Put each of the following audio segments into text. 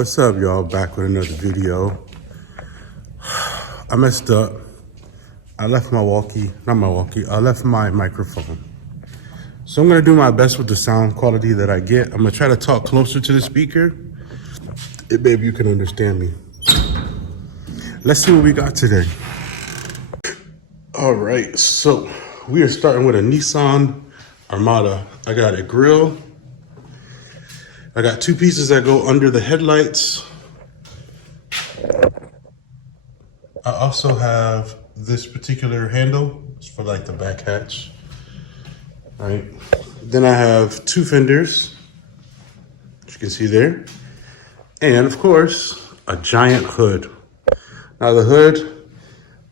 What's up, y'all? Back with another video. I messed up. I left my I left my microphone. So I'm gonna do my best with the sound quality that I get. I'm gonna try to talk closer to the speaker. Maybe you can understand me. Let's see what we got today. All right, so we are starting with a Nissan Armada. I got a grill. I got two pieces that go under the headlights. I also have this particular handle. It's for like the back hatch. All right. Then I have two fenders, which you can see there. And of course, a giant hood. Now the hood,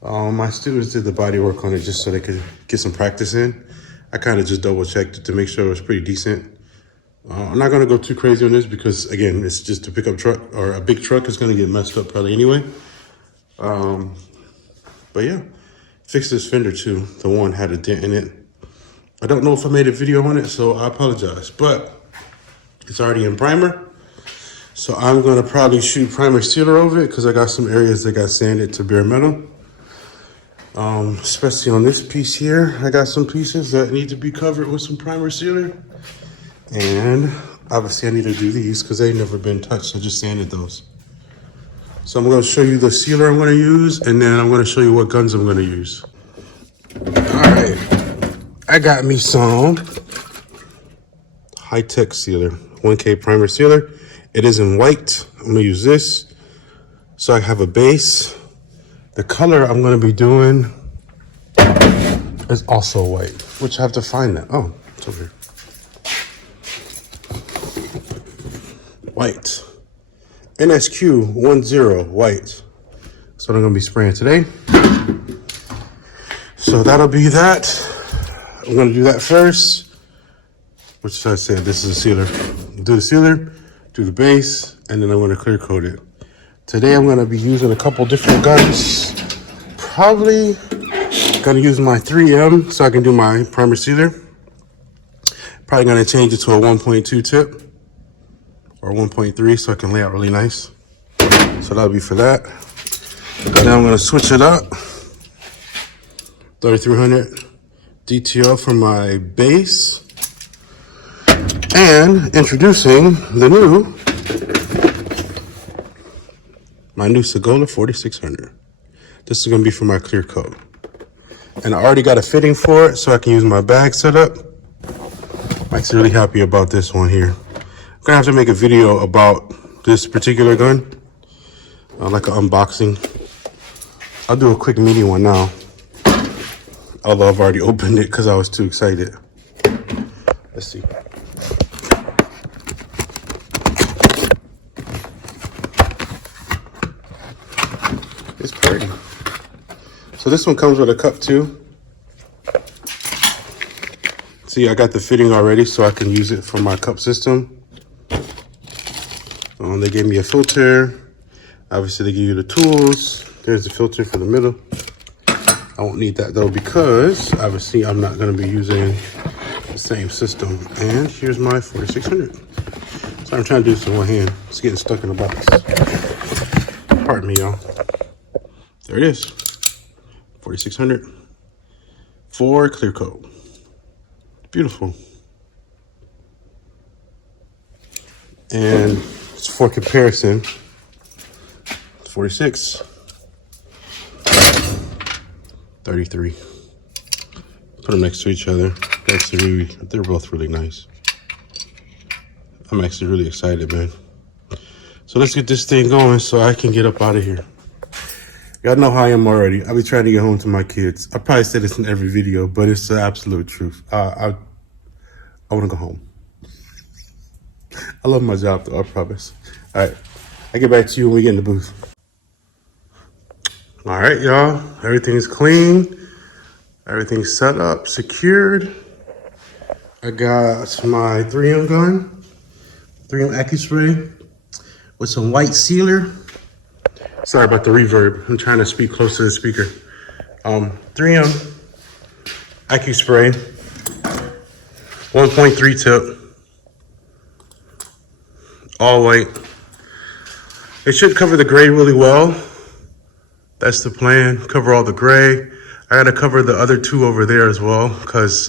my students did the body work on it just so they could get some practice in. I kind of just double checked it to make sure it was pretty decent. I'm not gonna go too crazy on this because again, it's just a pickup truck, or a big truck is gonna get messed up probably anyway. But yeah, fixed this fender too. The one had a dent in it. I don't know if I made a video on it, so I apologize, but it's already in primer. So I'm gonna probably shoot primer sealer over it because I got some areas that got sanded to bare metal. Especially on this piece here, I got some pieces that need to be covered with some primer sealer. And obviously I need to do these because they've never been touched. I just sanded those. So I'm going to show you the sealer I'm going to use, and then I'm going to show you what guns I'm going to use. All right, I got me some high-tech sealer, 1K primer sealer. It is in white. I'm going to use this so I have a base. The color I'm going to be doing is also white, which I have to find that. Oh, it's over here. White. NSQ10 white. That's what I'm gonna be spraying today. So that'll be that. I'm gonna do that first. Which I said, this is a sealer. Do the sealer, do the base, and then I'm gonna clear coat it. Today I'm gonna be using a couple different guns. Probably gonna use my 3M so I can do my primer sealer. Probably gonna change it to a 1.2 tip. Or 1.3 so I can lay out really nice. So that'll be for that. Now I'm gonna switch it up. 3300 DTO for my base. And introducing my new Sagola 4600. This is gonna be for my clear coat. And I already got a fitting for it so I can use my bag setup. Mike's really happy about this one here. I'm gonna have to make a video about this particular gun, like an unboxing. I'll do a quick mini one now, although I've already opened it because I was too excited. Let's see. It's pretty. So this one comes with a cup too. See, I got the fitting already so I can use it for my cup system. They gave me a filter. Obviously, they give you the tools. There's the filter for the middle. I won't need that though because obviously I'm not going to be using the same system. And here's my 4600. So I'm trying to do this in one hand. It's getting stuck in the box. Pardon me, y'all. There it is. 4600 for clear coat. Beautiful. And for comparison, 46, 33. Put them next to each other. They're both really nice. I'm actually really excited, man. So let's get this thing going so I can get up out of here. Y'all know how I am already. I'll be trying to get home to my kids. I probably said this in every video, but it's the absolute truth. I want to go home. I love my job though, I promise. All right, I'll get back to you when we get in the booth. All right, y'all, everything's clean. Everything's set up, secured. I got my 3M gun, 3M AccuSpray with some white sealer. Sorry about the reverb. I'm trying to speak close to the speaker. 3M AccuSpray, 1.3 tip, all white. It should cover the gray really well. That's the plan, cover all the gray. I gotta cover the other two over there as well because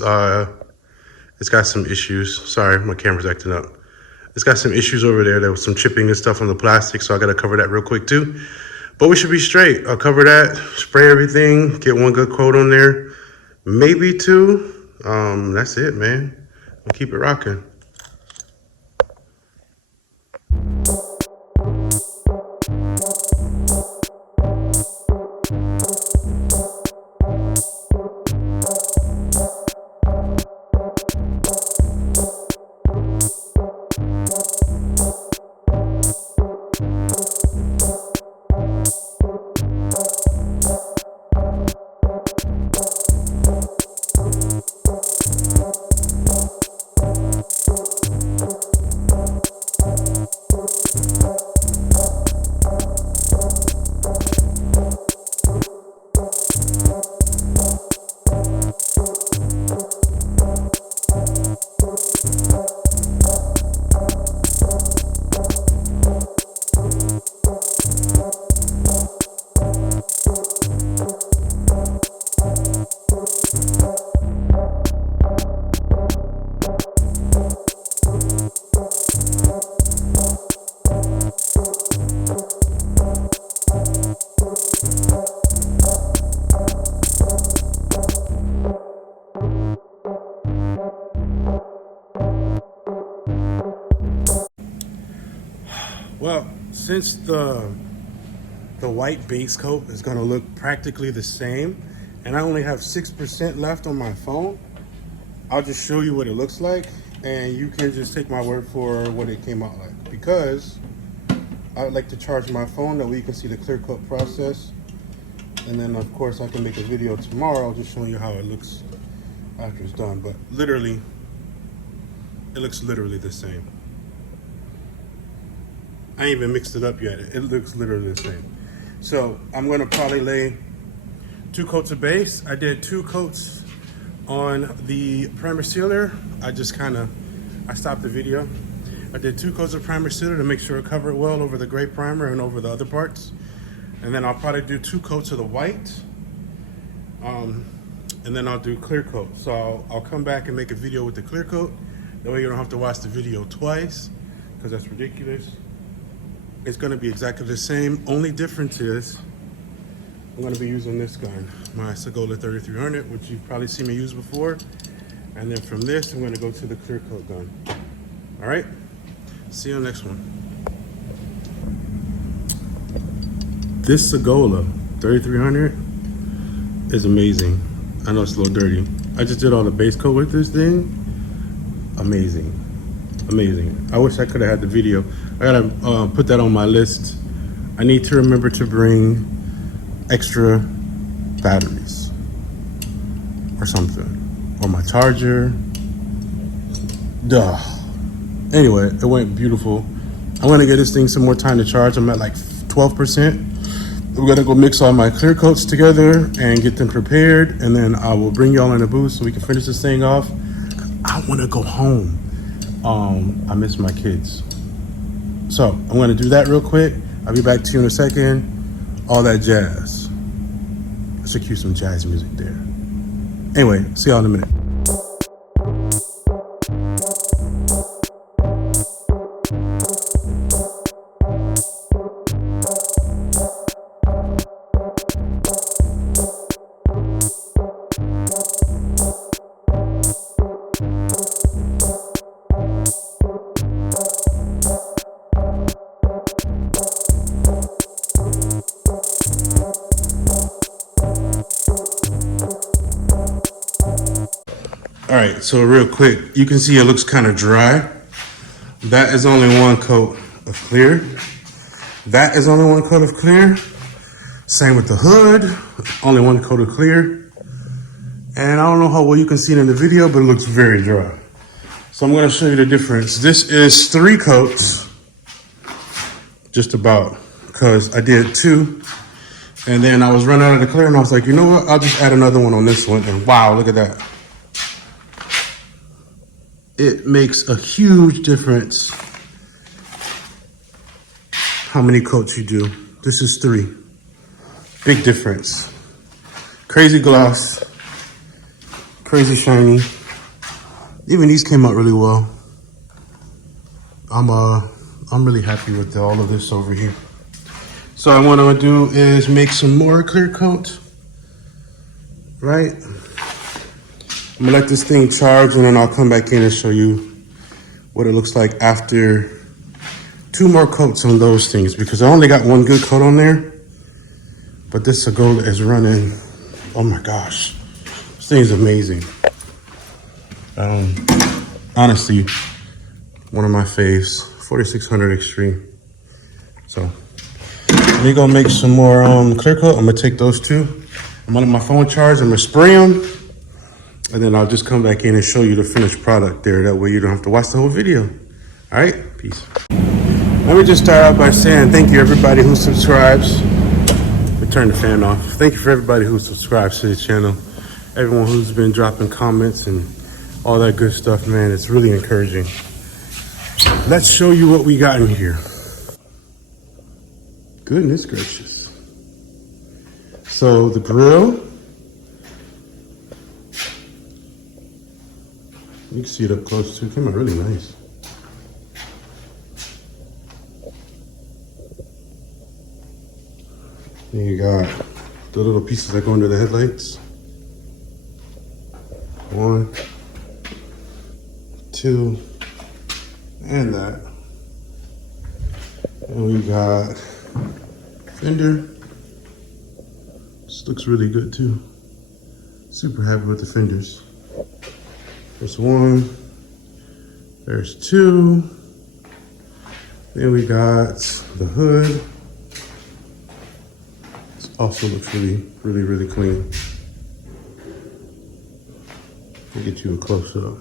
it's got some issues. Sorry, my camera's acting up. It's got some issues over there. There was some chipping and stuff on the plastic, so I gotta cover that real quick too. But we should be straight. I'll cover that, spray everything, get one good coat on there, maybe two. That's it, man. I'll keep it rocking. Well, since the white base coat is gonna look practically the same, and I only have 6% left on my phone, I'll just show you what it looks like, and you can just take my word for what it came out like. Because I would like to charge my phone, that way you can see the clear coat process, and then of course I can make a video tomorrow just showing you how it looks after it's done. But literally, it looks literally the same. I ain't even mixed it up yet. It looks literally the same. So I'm gonna probably lay 2 coats of base. I did 2 coats on the primer sealer. I stopped the video. I did 2 coats of primer sealer to make sure it covered well over the gray primer and over the other parts. And then I'll probably do 2 coats of the white. And then I'll do clear coat. So I'll come back and make a video with the clear coat. That way you don't have to watch the video twice, because that's ridiculous. It's gonna be exactly the same. Only difference is I'm gonna be using this gun, my Sagola 3300, which you've probably seen me use before. And then from this, I'm gonna go to the clear coat gun. All right, see you on the next one. This Sagola 3300 is amazing. I know it's a little dirty. I just did all the base coat with this thing. Amazing, amazing. I wish I could have had the video. I gotta put that on my list. I need to remember to bring extra batteries or something, or my charger. Duh. Anyway, it went beautiful. I'm gonna give this thing some more time to charge. I'm at like 12%. We're gonna go mix all my clear coats together and get them prepared, and then I will bring y'all in the booth so we can finish this thing off. I wanna go home. I miss my kids. So I'm gonna do that real quick. I'll be back to you in a second. All that jazz. I should cue some jazz music there. Anyway, see y'all in a minute. All right, so real quick, you can see it looks kind of dry. That is only 1 coat of clear. That is only 1 coat of clear. Same with the hood, only 1 coat of clear. And I don't know how well you can see it in the video, but it looks very dry. So I'm gonna show you the difference. This is 3 coats, just about, because I did 2. And then I was running out of the clear and I was like, you know what? I'll just add another one on this one. And wow, look at that. It makes a huge difference how many coats you do. This is 3. Big difference. Crazy gloss, crazy shiny. Even these came out really well. I'm really happy with all of this over here. So what I'm gonna do is make some more clear coat, right? I'm gonna let this thing charge and then I'll come back in and show you what it looks like after 2 more coats on those things, because I only got 1 good coat on there, but this Sagola is running, oh my gosh, this thing is amazing. Honestly, one of my faves, 4600 Extreme. So, we're gonna make some more clear coat. I'm gonna take those 2. I'm gonna let my phone charge, I'm gonna spray them, and then I'll just come back in and show you the finished product there. That way you don't have to watch the whole video. All right, peace. Let me just start out by saying thank you everybody who subscribes. Let me turn the fan off. Thank you for everybody who subscribes to the channel. Everyone who's been dropping comments and all that good stuff, man. It's really encouraging. Let's show you what we got in here. Goodness gracious. So the grill, you can see it up close too. It came out really nice. Then you got the little pieces that go under the headlights. 1, 2, and that. And we got fender. This looks really good too. Super happy with the fenders. There's 1, there's 2. Then we got the hood. This also looks really clean. I'll get you a close up.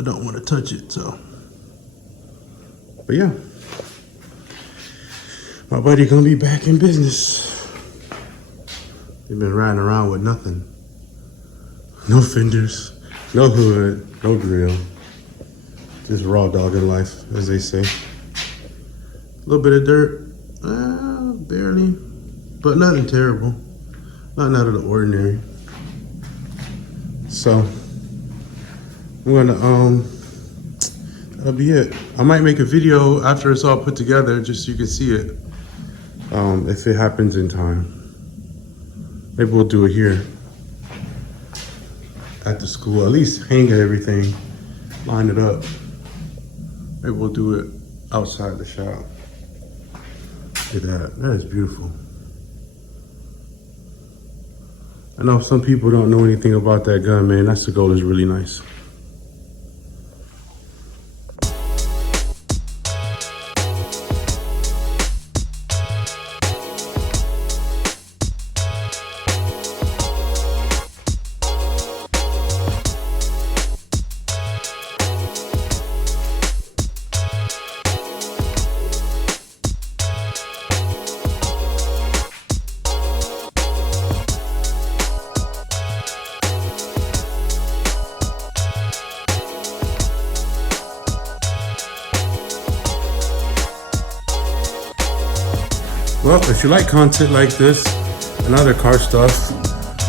I don't want to touch it, so. But yeah, my buddy gonna be back in business. They've been riding around with nothing. No fenders, no hood, no grill. Just raw dogging life, as they say. A little bit of dirt, barely, but nothing terrible. Nothing out of the ordinary. So, I'm gonna, that'll be it. I might make a video after it's all put together, just so you can see it. If it happens in time. Maybe we'll do it here at the school. At least hang everything, line it up. Maybe we'll do it outside the shop. Look at that, that is beautiful. I know some people don't know anything about that gun, man. That Sagola is really nice. Well, if you like content like this and other car stuff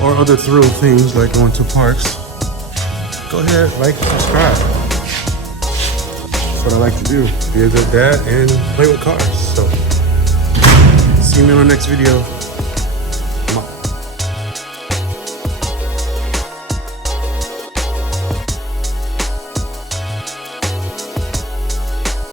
or other thrill things like going to parks, go ahead, like and subscribe. That's what I like to do, be a good dad and play with cars. So, see you in my next video.